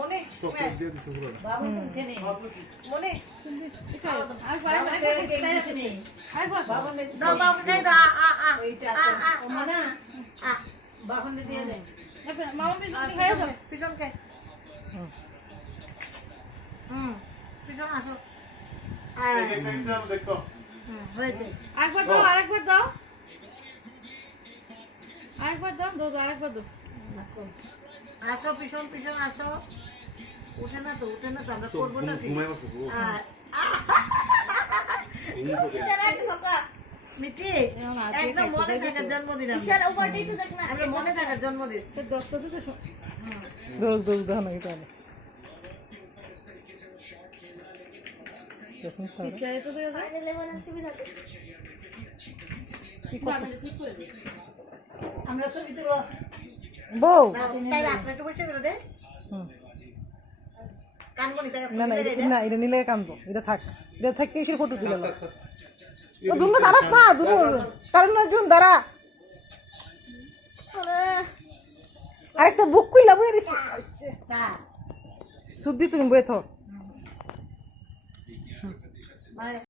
মনে চকলেট দিয়ে দিছো পুরো বাবা তো খেনে মনে বাবা মে দাও বাবা দে দা ওইটা মনা বাবা নে দিয়ে দে মামা পিছন কে পিছন আসো এইটা দেখো হয়েছে আরেকবার দাও আরেকবার দাও আসো পিছন পিছন আসো উঠে না তো আমরা করবো না মিটি একদম মনে থাকার জন্মদিন আমরা মনে থাকার জন্মদিন রোজ রোজ দাও না এটা আমরা তো ভিতরে বউ তাই রাত্রে একটু বসে করে দে কানমনি তাই না না না এটা নিলে কানবো এটা থাক কিসের ফটো তুলে নাও ও দুনো দাঁড়াত না দুনো কারণ না জুন দাঁড়া আরেকটা বুক কইলা বই রিস তা সুদ্ধি তুমি বই থো